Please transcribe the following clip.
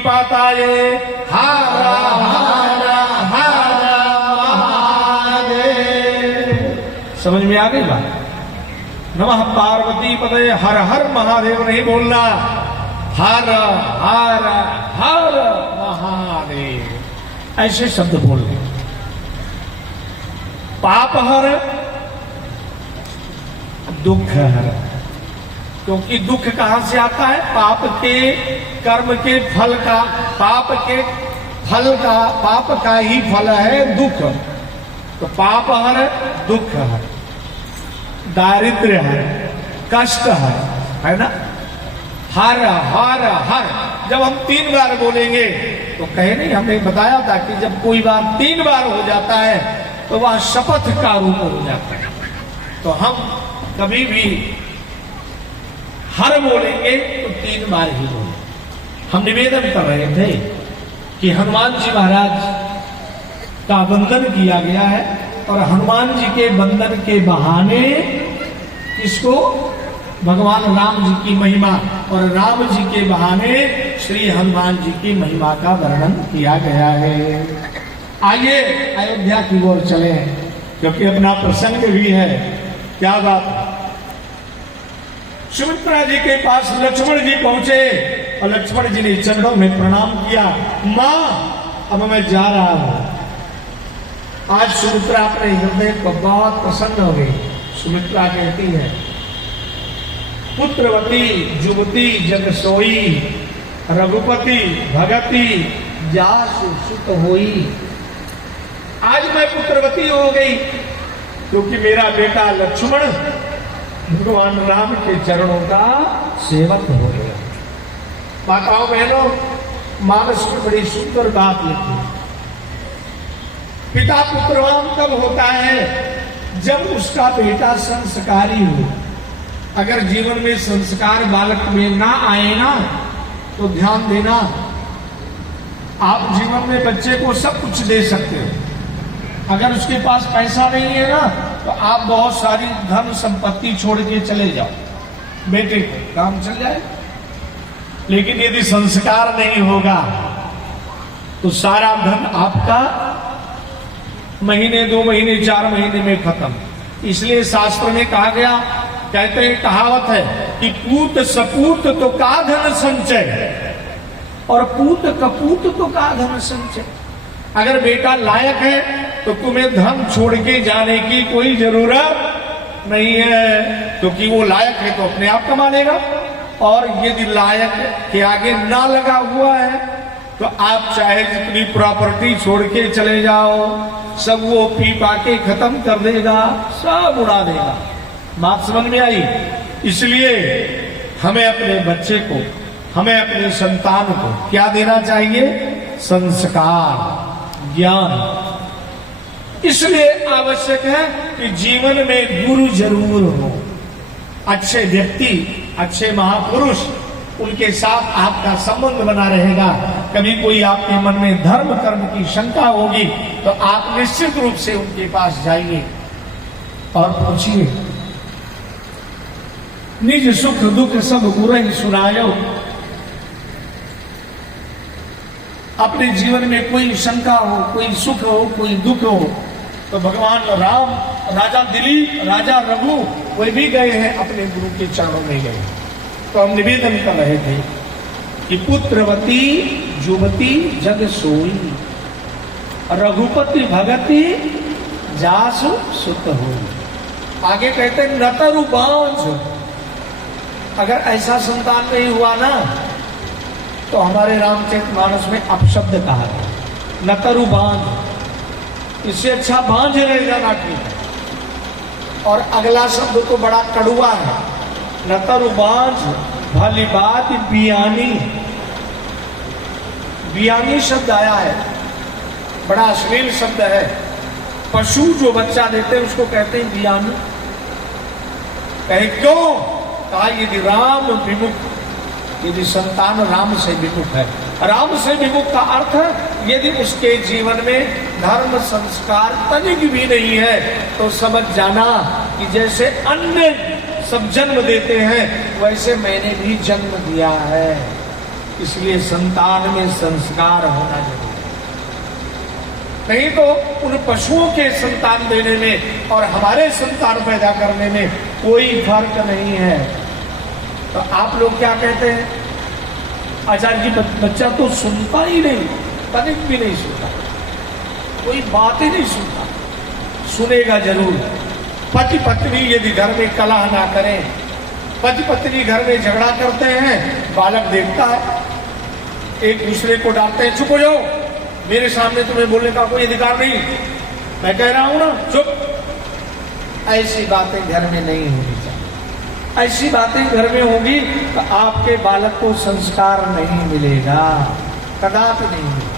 पाताये हर हर हर महादेव। समझ में आ गई बात? नमः पार्वती पतये हर हर महादेव नहीं बोलना, हर हर हर महादेव ऐसे शब्द बोलने। पाप हर दुख हर, क्योंकि दुख कहां से आता है? पाप के कर्म के फल का, पाप के फल का, पाप का ही फल है दुख। तो पाप हर दुख हर, दारिद्र्य है, कष्ट है ना? हर हर हर जब हम 3 बार बोलेंगे तो कहे नहीं, हमने बताया था कि जब कोई बात 3 बार हो जाता है तो वह शपथ का रूप हो जाता है। तो हम कभी भी हर बोलेंगे तो 3 बार ही बोलेंगे। हम निवेदन कर रहे थे कि हनुमान जी महाराज का वंदन किया गया है और हनुमान जी के वंदन के बहाने इसको भगवान राम जी की महिमा और राम जी के बहाने श्री हनुमान जी की महिमा का वर्णन किया गया है। आइए अयोध्या की ओर चले, क्योंकि अपना प्रसंग भी है। क्या बात? सुमित्रा जी के पास लक्ष्मण जी पहुंचे और लक्ष्मण जी ने चरणों में प्रणाम किया। मां अब मैं जा रहा हूं। आज सुमित्रा अपने हृदय को बहुत प्रसन्न हो गई। सुमित्रा कहती है, पुत्रवती जुवती जग सोई, रघुपति भगति जासु सुत होई। आज मैं पुत्रवती हो गई क्योंकि मेरा बेटा लक्ष्मण भगवान राम के चरणों का सेवक हो गया। माताओं बहनों, मानस में बड़ी सुंदर बात लिखी। पिता पुत्रवान कब होता है? जब उसका बेटा संस्कारी हो। अगर जीवन में संस्कार बालक में ना आए ना तो ध्यान देना, आप जीवन में बच्चे को सब कुछ दे सकते हो। अगर उसके पास पैसा नहीं है ना तो आप बहुत सारी धन संपत्ति छोड़ के चले जाओ, बेटे को काम चल जाए। लेकिन यदि संस्कार नहीं होगा तो सारा धन आपका महीने 2 महीने 4 महीने में खत्म। इसलिए शास्त्र में कहा गया, कहते हैं, कहावत है कि पूत सपूत तो का धन संचय और पूत कपूत तो का धन संचय। अगर बेटा लायक है तो तुम्हें धन छोड़ के जाने की कोई जरूरत नहीं है, क्योंकि वो लायक है तो अपने आप कमा लेगा। और यदि लायक के आगे ना लगा हुआ है तो आप चाहे जितनी प्रॉपर्टी छोड़ के चले जाओ, सब वो पी पा के खत्म कर देगा, सब उड़ा देगा। बात समझ में आई? इसलिए हमें अपने बच्चे को, हमें अपने संतान को क्या देना चाहिए? संस्कार, ज्ञान। इसलिए आवश्यक है कि जीवन में गुरु जरूर हो। अच्छे व्यक्ति, अच्छे महापुरुष, उनके साथ आपका संबंध बना रहेगा। कभी कोई आपके मन में धर्म कर्म की शंका होगी तो आप निश्चित रूप से उनके पास जाइए और पूछिए। निज सुख दुख सब गुरहि सुनायो। अपने जीवन में कोई शंका हो, कोई सुख हो, कोई दुख हो तो भगवान राम, राजा दिलीप, राजा रघु, कोई भी गए हैं अपने गुरु के चरणों में गए। तो हम निवेदन कर रहे थे कि पुत्रवती जुवती जग सोई, रघुपति भगति जासु सुत होई। आगे कहते हैं नतरु बांझ। अगर ऐसा संतान नहीं हुआ ना तो हमारे रामचरितमानस में अपशब्द कहा है, नतरु बांझ। इससे अच्छा बांझ रह जाना ठीक है। और अगला शब्द तो बड़ा कड़ुआ है, नतरु बांझ भली बात बियानी। बियानी शब्द आया है, बड़ा अश्लील शब्द है। पशु जो बच्चा देते हैं उसको कहते हैं बियानी। कहे क्यों? कहा यदि राम विमुख, यदि संतान राम से विमुख है। राम से विमुख का अर्थ यदि उसके जीवन में धर्म संस्कार तनिक भी नहीं है तो समझ जाना कि जैसे अन्य सब जन्म देते हैं वैसे मैंने भी जन्म दिया है। इसलिए संतान में संस्कार होना जरूरी है। नहीं तो उन पशुओं के संतान देने में और हमारे संतान पैदा करने में कोई फर्क नहीं है। तो आप लोग क्या कहते हैं, आचार्य जी बच्चा तो सुनता ही नहीं, तनिक भी नहीं सुनता, कोई बात ही नहीं सुनता। सुनेगा जरूर। पति पत्नी यदि घर में कलह ना करें, पति पत्नी घर में झगड़ा करते हैं, बालक देखता है, एक दूसरे को डांटते हैं, चुप हो जाओ, मेरे सामने तुम्हें बोलने का कोई अधिकार नहीं, मैं कह रहा हूं ना, चुप। ऐसी बातें घर में नहीं होनी चाहिए। ऐसी बातें घर में होंगी तो आपके बालक को संस्कार नहीं मिलेगा, कदापि नहीं मिलेगा।